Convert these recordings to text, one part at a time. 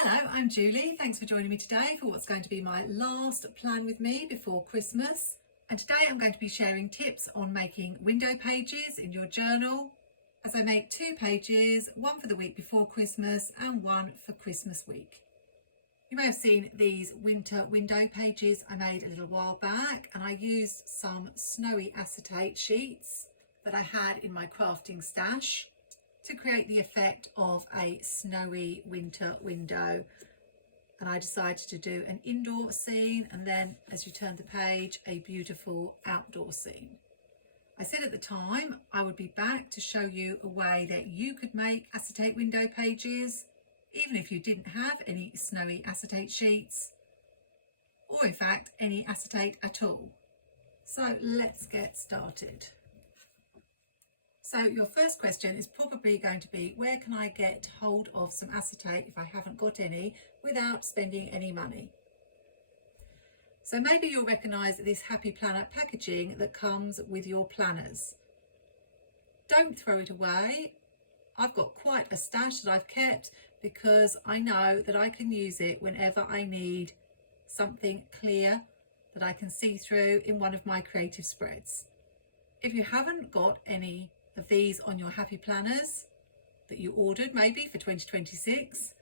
Hello, I'm Julie. Thanks for joining me today for what's going to be my last plan with me before Christmas. And today I'm going to be sharing tips on making window pages in your journal, as I make 2 pages, one for the week before Christmas and one for Christmas week. You may have seen these winter window pages I made a little while back, and I used some snowy acetate sheets that I had in my crafting stash to create the effect of a snowy winter window. And I decided to do an indoor scene, and then as you turn the page, a beautiful outdoor scene. I said at the time I would be back to show you a way that you could make acetate window pages even if you didn't have any snowy acetate sheets, or in fact any acetate at all. So let's get started. So your first question is probably going to be, where can I get hold of some acetate if I haven't got any without spending any money? So maybe you'll recognise this Happy Planner packaging that comes with your planners. Don't throw it away. I've got quite a stash that I've kept because I know that I can use it whenever I need something clear that I can see through in one of my creative spreads. If you haven't got any of these on your Happy Planners that you ordered maybe for 2026,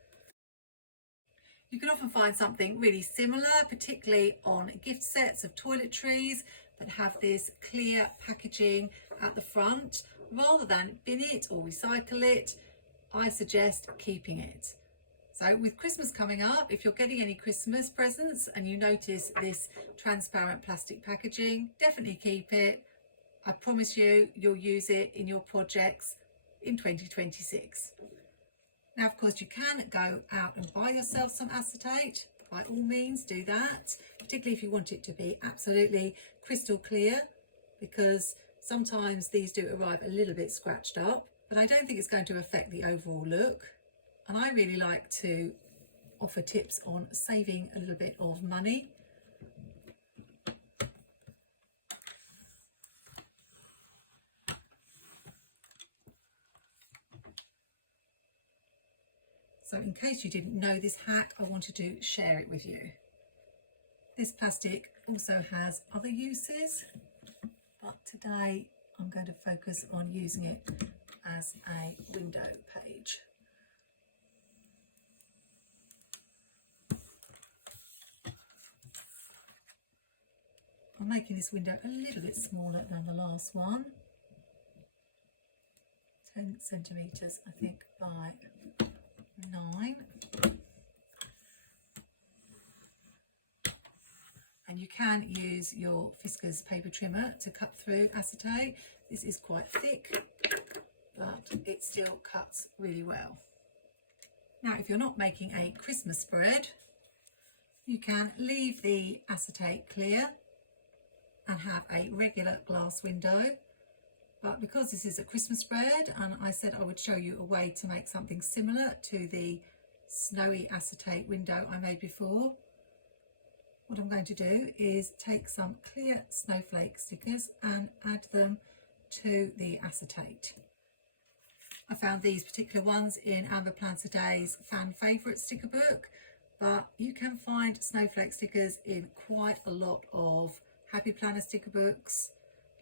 you can often find something really similar, particularly on gift sets of toiletries that have this clear packaging at the front. Rather than bin it or recycle it, I suggest keeping it. So with Christmas coming up, if you're getting any Christmas presents and you notice this transparent plastic packaging, definitely keep it. I promise you, you'll use it in your projects in 2026. Now, of course, you can go out and buy yourself some acetate. By all means, do that, particularly if you want it to be absolutely crystal clear, because sometimes these do arrive a little bit scratched up, but I don't think it's going to affect the overall look. And I really like to offer tips on saving a little bit of money. So in case you didn't know this hack, I wanted to share it with you. This plastic also has other uses, but today I'm going to focus on using it as a window page. I'm making this window a little bit smaller than the last one. 10 centimetres, I think, by 9. And you can use your Fiskars paper trimmer to cut through acetate. This is quite thick, but it still cuts really well. Now, if you're not making a Christmas spread, you can leave the acetate clear and have a regular glass window. But because this is a Christmas spread, and I said I would show you a way to make something similar to the snowy acetate window I made before, what I'm going to do is take some clear snowflake stickers and add them to the acetate. I found these particular ones in Amber Plansaday's fan favourite sticker book, but you can find snowflake stickers in quite a lot of Happy Planner sticker books,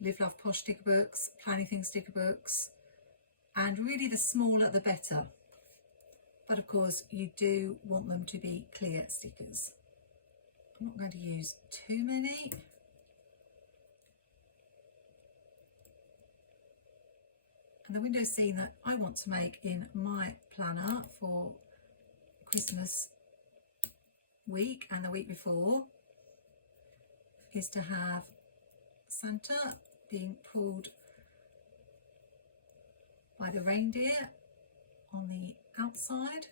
Live Love Posh sticker books, Planning Things sticker books, and really the smaller the better. But of course you do want them to be clear stickers. I'm not going to use too many. And the window scene that I want to make in my planner for Christmas week and the week before is to have Santa being pulled by the reindeer on the outside,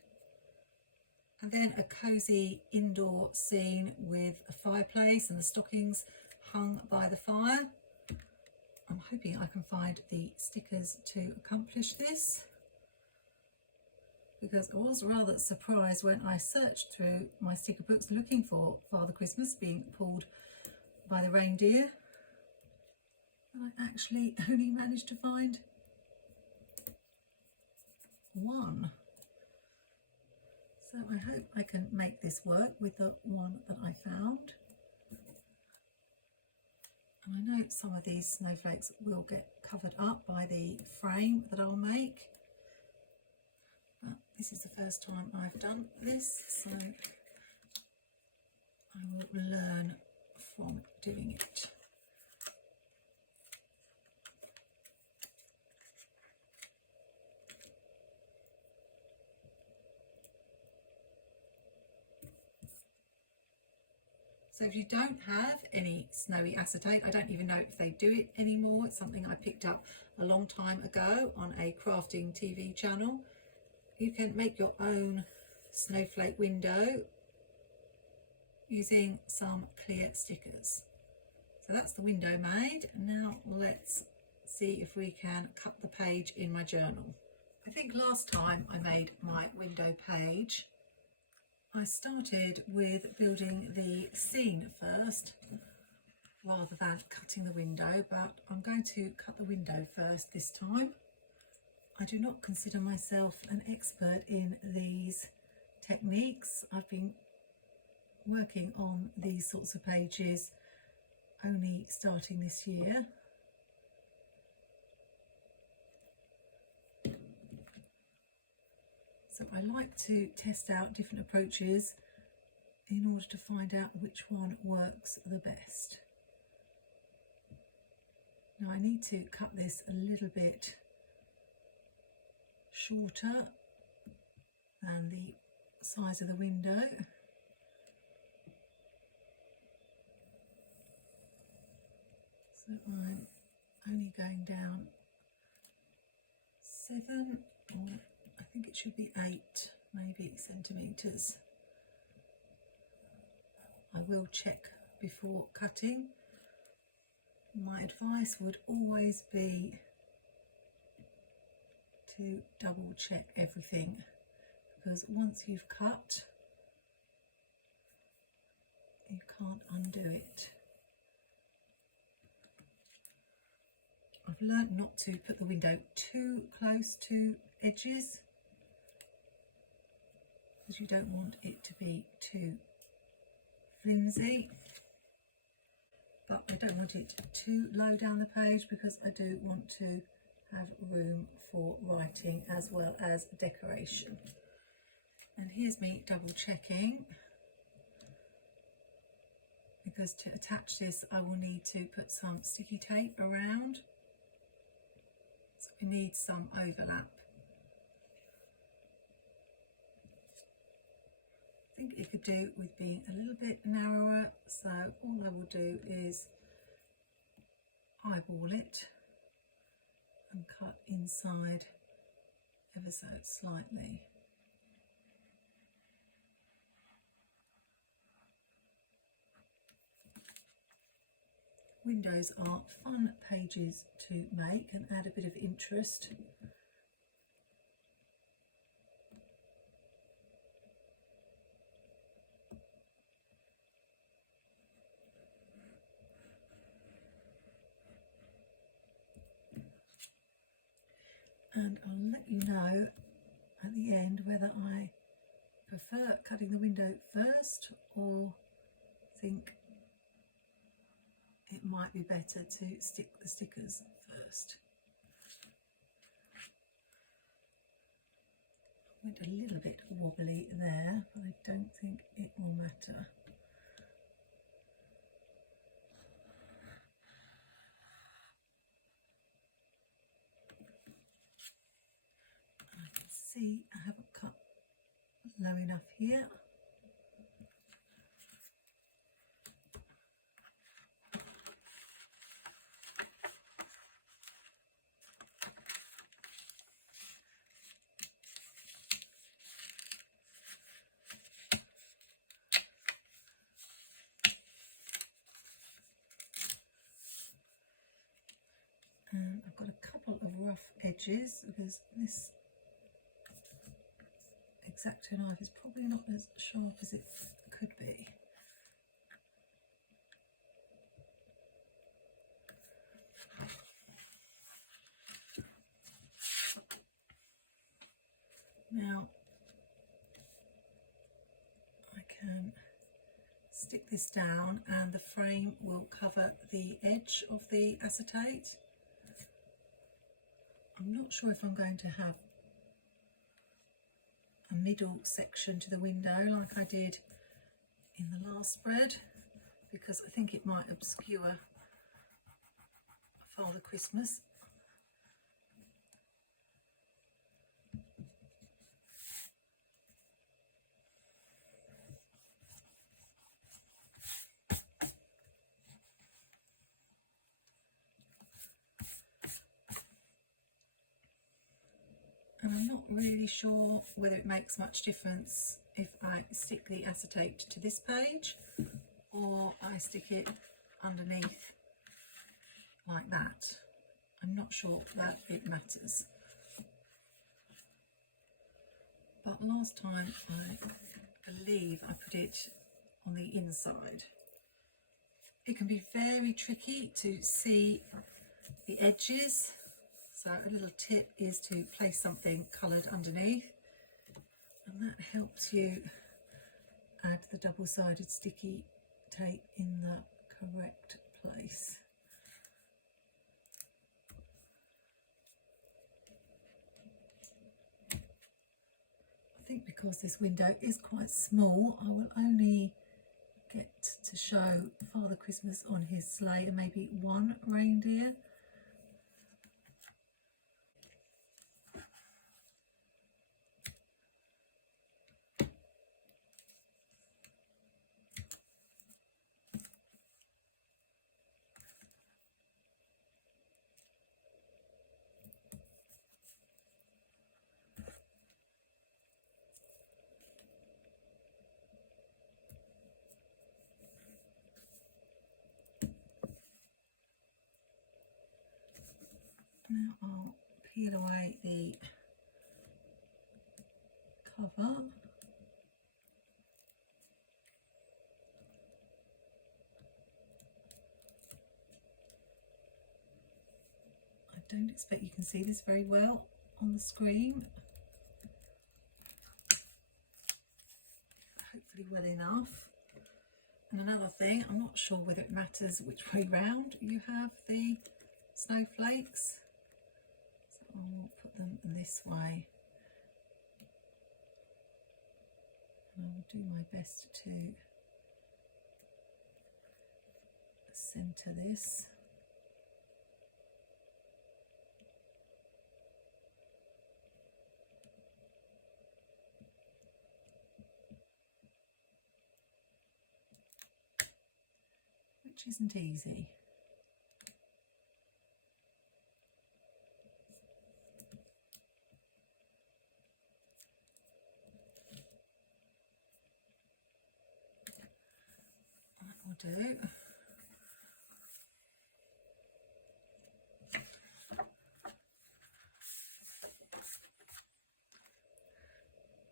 and then a cosy indoor scene with a fireplace and the stockings hung by the fire. I'm hoping I can find the stickers to accomplish this, because I was rather surprised when I searched through my sticker books looking for Father Christmas being pulled by the reindeer, and I actually only managed to find one. So I hope I can make this work with the one that I found. And I know some of these snowflakes will get covered up by the frame that I'll make. But this is the first time I've done this, so I will learn from doing it. So if you don't have any snowy acetate, I don't even know if they do it anymore. It's something I picked up a long time ago on a crafting TV channel. You can make your own snowflake window using some clear stickers. So that's the window made. Now let's see if we can cut the page in my journal. I think last time I made my window page, I started with building the scene first rather than cutting the window, but I'm going to cut the window first this time. I do not consider myself an expert in these techniques. I've been working on these sorts of pages only starting this year. So I like to test out different approaches in order to find out which one works the best. Now I need to cut this a little bit shorter than the size of the window. So I'm only going down 7, or I think it should be 8 maybe centimetres. I will check before cutting. My advice would always be to double check everything, because once you've cut, you can't undo it. I've learned not to put the window too close to edges, because you don't want it to be too flimsy, but I don't want it too low down the page, because I do want to have room for writing as well as decoration. And here's me double checking, because to attach this I will need to put some sticky tape around, so we need some overlap. I think it could do with being a little bit narrower, so all I will do is eyeball it and cut inside ever so slightly. Windows are fun pages to make and add a bit of interest. And I'll let you know at the end whether I prefer cutting the window first or think it might be better to stick the stickers first. I went a little bit wobbly there, but I don't think it will matter. I can see I haven't cut low enough here. And I've got a couple of rough edges, because this X-Acto knife is probably not as sharp as it could be. Now, can stick this down and the frame will cover the edge of the acetate. I'm not sure if I'm going to have a middle section to the window like I did in the last spread, because I think it might obscure Father Christmas. And I'm not really sure whether it makes much difference if I stick the acetate to this page or I stick it underneath like that. I'm not sure that it matters. But last time I believe I put it on the inside. It can be very tricky to see the edges. So a little tip is to place something coloured underneath, and that helps you add the double-sided sticky tape in the correct place. I think because this window is quite small, I will only get to show Father Christmas on his sleigh and maybe one reindeer. Now I'll peel away the cover. I don't expect you can see this very well on the screen. Hopefully well enough. And another thing, I'm not sure whether it matters which way round you have the snowflakes. I'll put them this way. And I will do my best to centre this. Which isn't easy. Do.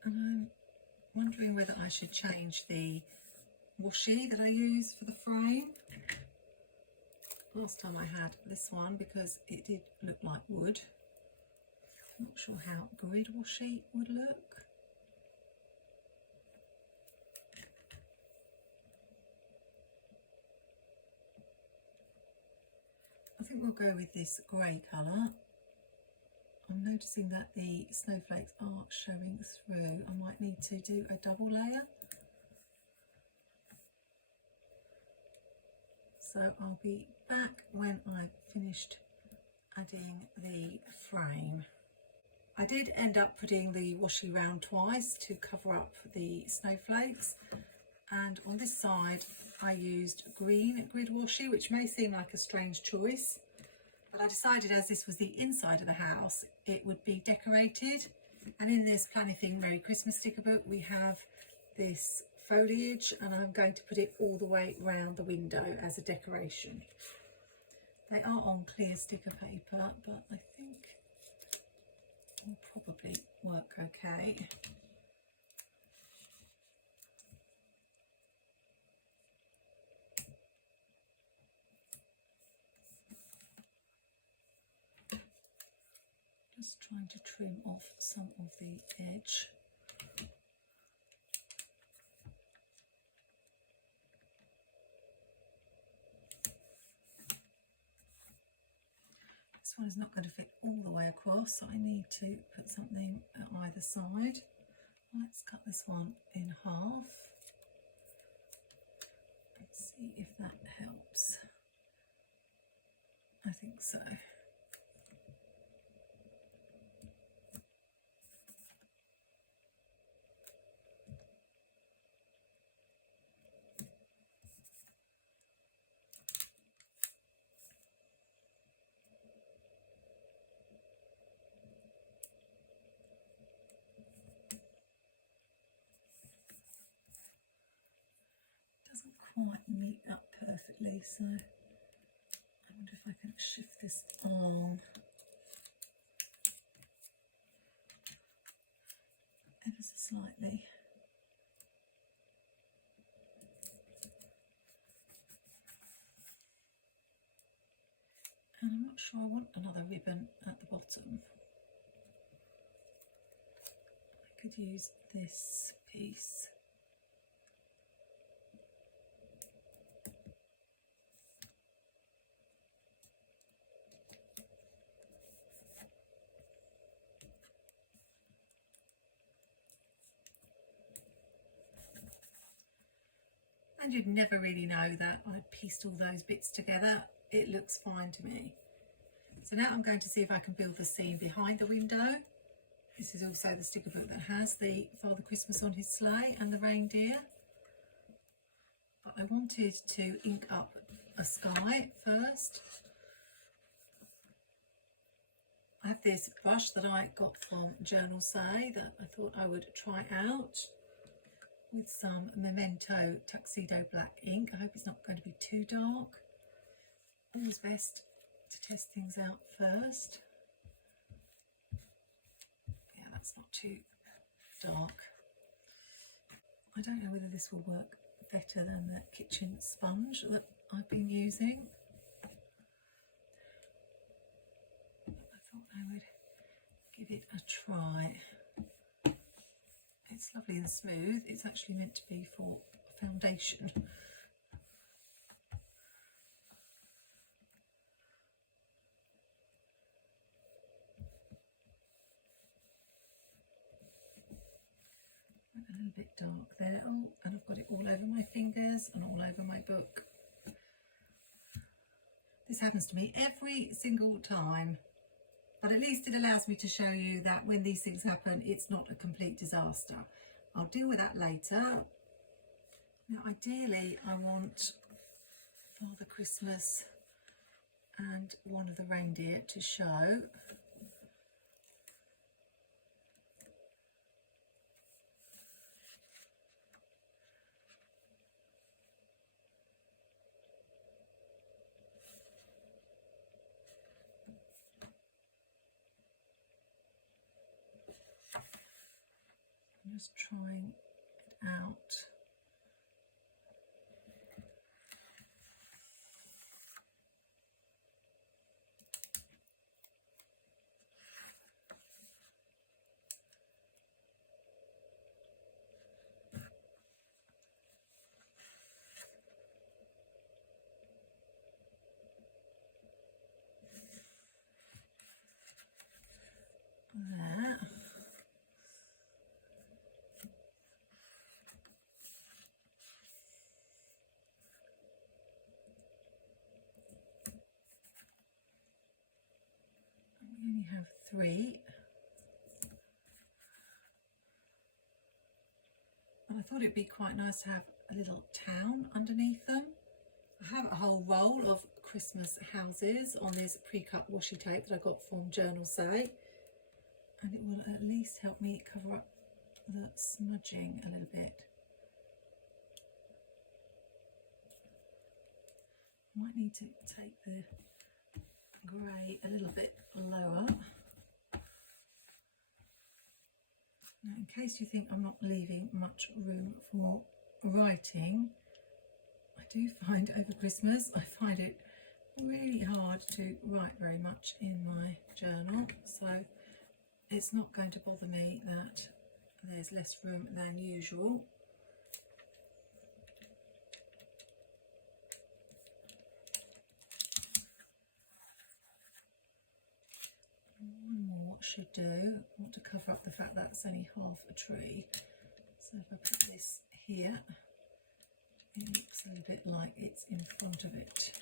And I'm wondering whether I should change the washi that I use for the frame. Last time I had this one because it did look like wood. I'm not sure how grid washi would look. I think we'll go with this grey colour. I'm noticing that the snowflakes are showing through. I might need to do a double layer. So I'll be back when I've finished adding the frame. I did end up putting the washi round twice to cover up the snowflakes, and on this side I used green grid washi, which may seem like a strange choice, but I decided as this was the inside of the house it would be decorated. And in this Planning Merry Christmas sticker book we have this foliage, and I'm going to put it all the way round the window as a decoration. They are on clear sticker paper, but I think will probably work okay. Just trying to trim off some of the edge. This one is not going to fit all the way across, so I need to put something at either side. Let's cut this one in half and see if that helps. I think so. Doesn't quite meet up perfectly, so I wonder if I can shift this on ever so slightly. And I'm not sure I want another ribbon at the bottom. I could use this piece. And you'd never really know that I'd pieced all those bits together. It looks fine to me. So now I'm going to see if I can build the scene behind the window. This is also the sticker book that has the Father Christmas on his sleigh and the reindeer. But I wanted to ink up a sky first. I have this brush that I got from Journalsay that I thought I would try out with some Memento Tuxedo Black ink. I hope it's not going to be too dark. Always best to test things out first. Yeah, that's not too dark. I don't know whether this will work better than the kitchen sponge that I've been using. I thought I would give it a try. It's lovely and smooth. It's actually meant to be for foundation. Went a little bit dark there. Oh, and I've got it all over my fingers and all over my book. This happens to me every single time. But at least it allows me to show you that when these things happen, it's not a complete disaster. I'll deal with that later. Now, ideally, I want Father Christmas and one of the reindeer to show. I'm just trying it out. There. We only have 3. And I thought it'd be quite nice to have a little town underneath them. I have a whole roll of Christmas houses on this pre-cut washi tape that I got from Journalsay, and it will at least help me cover up the smudging a little bit. I might need to take the grey a little bit lower. Now, in case you think I'm not leaving much room for writing, I do find over Christmas I find it really hard to write very much in my journal, so it's not going to bother me that there's less room than usual. should do. I want to cover up the fact that it's only half a tree. So if I put this here, it looks a little bit like it's in front of it.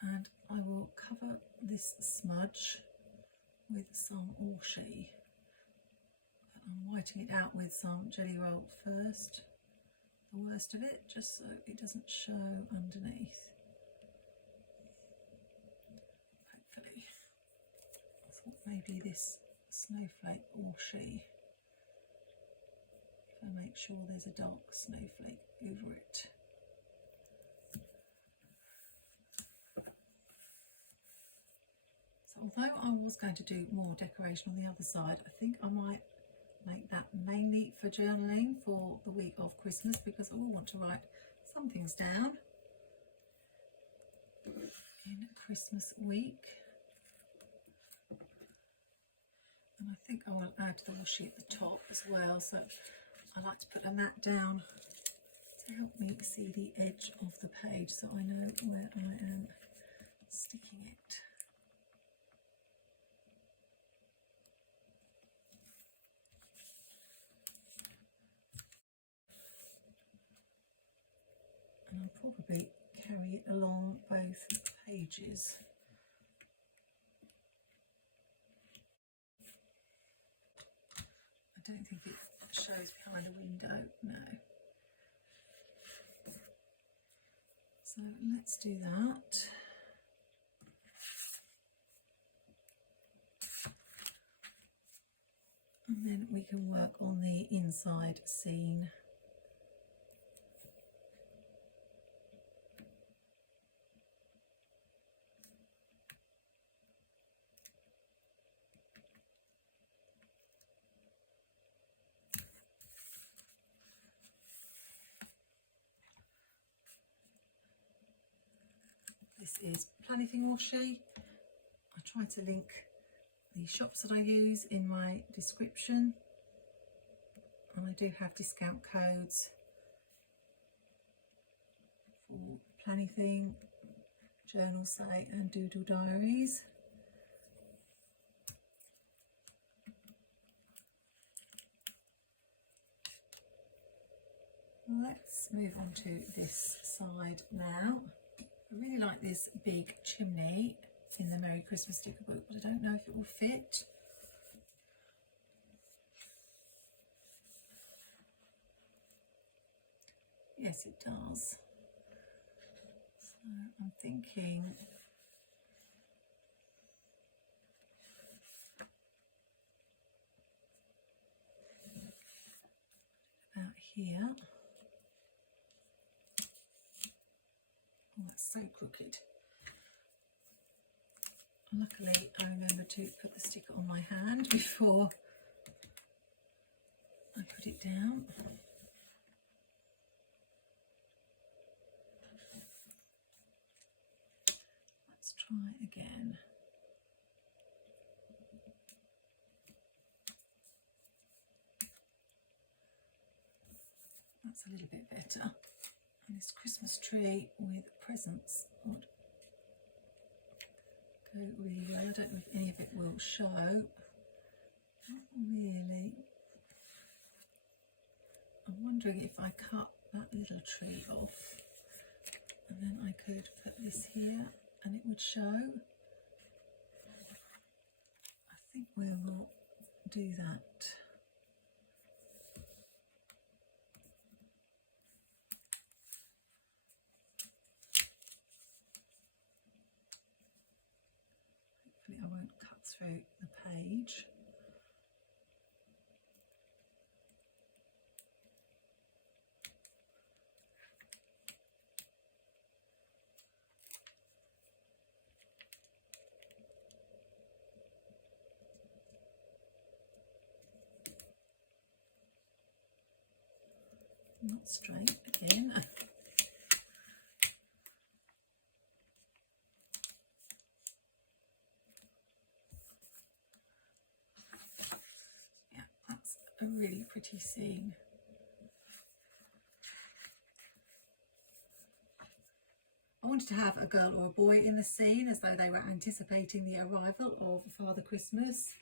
And I will cover this smudge with some washi. I'm whiting it out with some jelly roll first, the worst of it, just so it doesn't show underneath. Hopefully. I thought maybe this snowflake washi, if I make sure there's a dark snowflake over it. So although I was going to do more decoration on the other side, I think I might make that mainly for journaling for the week of Christmas, because I will want to write some things down in Christmas week. And I think I will add the washi at the top as well, so I like to put a mat down to help me see the edge of the page so I know where I am sticking it. And I'll probably carry it along both pages. I don't think it shows behind a window, no. So let's do that. And then we can work on the inside scene. This is Planifying washi. I try to link the shops that I use in my description, and I do have discount codes for Planifying, Journalsay and DoodleDiarys. Let's move on to this side now. I really like this big chimney in the Merry Christmas sticker book, but I don't know if it will fit. Yes, it does. So I'm thinking about here. Oh, that's so crooked. Luckily, I remember to put the sticker on my hand before I put it down. Let's try again. That's a little bit better. And this Christmas tree with presents would go really well. I don't know if any of it will show. Not really. I'm wondering if I cut that little tree off and then I could put this here and it would show. I think we will do that. Hopefully I won't cut through the page. Not straight again. Yeah, that's a really pretty scene. I wanted to have a girl or a boy in the scene as though they were anticipating the arrival of Father Christmas.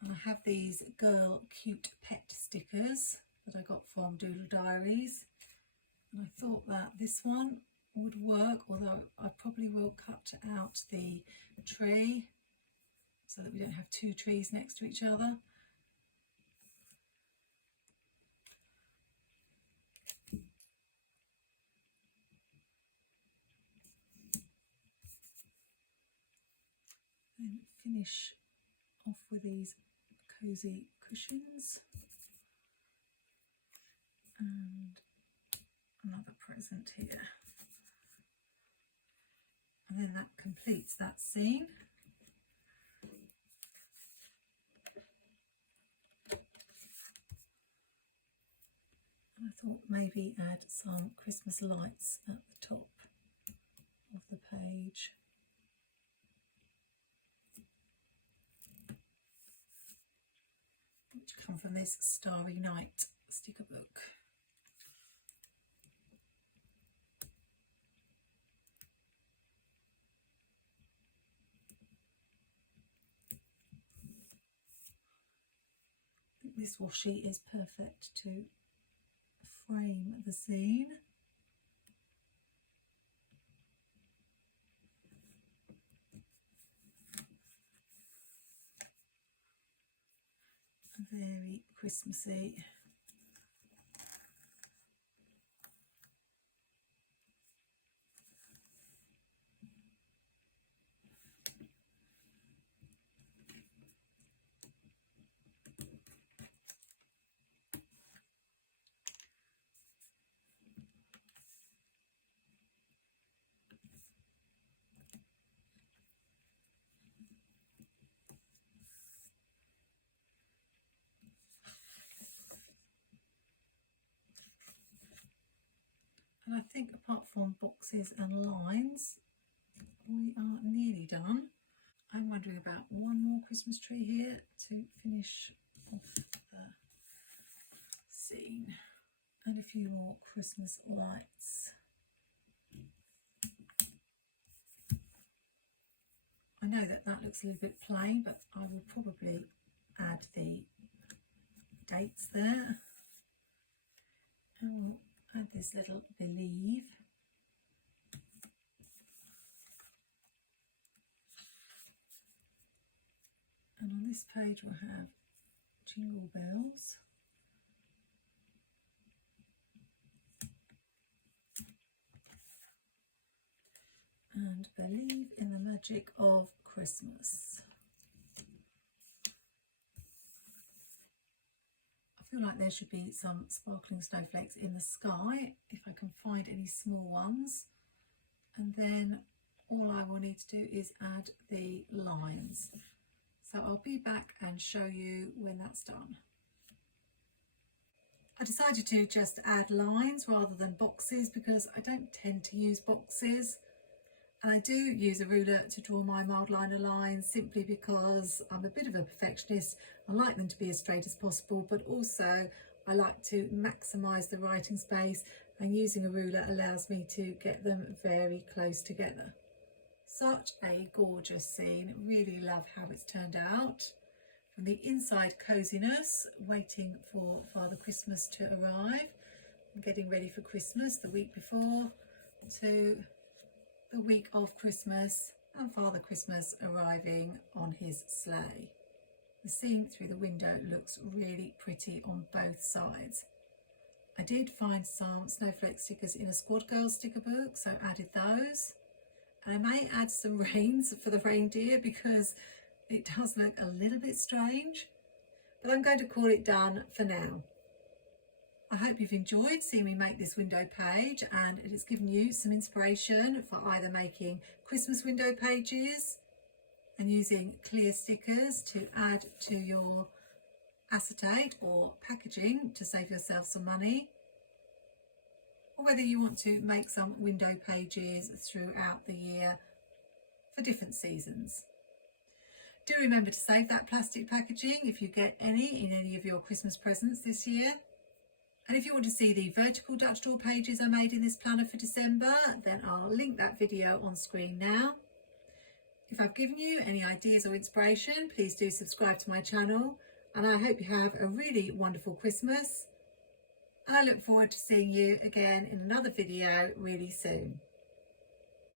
And I have these girl cute pet stickers that I got from DoodleDiarys. And I thought that this one would work, although I probably will cut out the tree so that we don't have two trees next to each other. Then finish off with these cosy cushions and another present here. And then that completes that scene. And I thought maybe add some Christmas lights at the top of the page. Which come from this Starry Night sticker book. I think this washi is perfect to frame the scene. Very Christmassy. And I think apart from boxes and lines, we are nearly done. I'm wondering about one more Christmas tree here to finish off the scene. And a few more Christmas lights. I know that that looks a little bit plain, but I will probably add the dates there. And we'll add this little believe. And on this page we'll have jingle bells. And believe in the magic of Christmas. I feel like there should be some sparkling snowflakes in the sky, if I can find any small ones. And then all I will need to do is add the lines. So I'll be back and show you when that's done. I decided to just add lines rather than boxes because I don't tend to use boxes. And I do use a ruler to draw my mild liner lines simply because I'm a bit of a perfectionist. I like them to be as straight as possible, but also I like to maximise the writing space, and using a ruler allows me to get them very close together. Such a gorgeous scene. Really love how it's turned out. From the inside coziness, waiting for Father Christmas to arrive, and getting ready for Christmas the week before, to the week of Christmas and Father Christmas arriving on his sleigh. The scene through the window looks really pretty on both sides. I did find some snowflake stickers in a Squad Girls sticker book, so added those. And I may add some reins for the reindeer because it does look a little bit strange, but I'm going to call it done for now. I hope you've enjoyed seeing me make this window page, and it has given you some inspiration for either making Christmas window pages and using clear stickers to add to your acetate or packaging to save yourself some money, or whether you want to make some window pages throughout the year for different seasons. Do remember to save that plastic packaging if you get any in any of your Christmas presents this year. And if you want to see the vertical Dutch door pages I made in this planner for December, then I'll link that video on screen now. If I've given you any ideas or inspiration, please do subscribe to my channel, and I hope you have a really wonderful Christmas. And I look forward to seeing you again in another video really soon.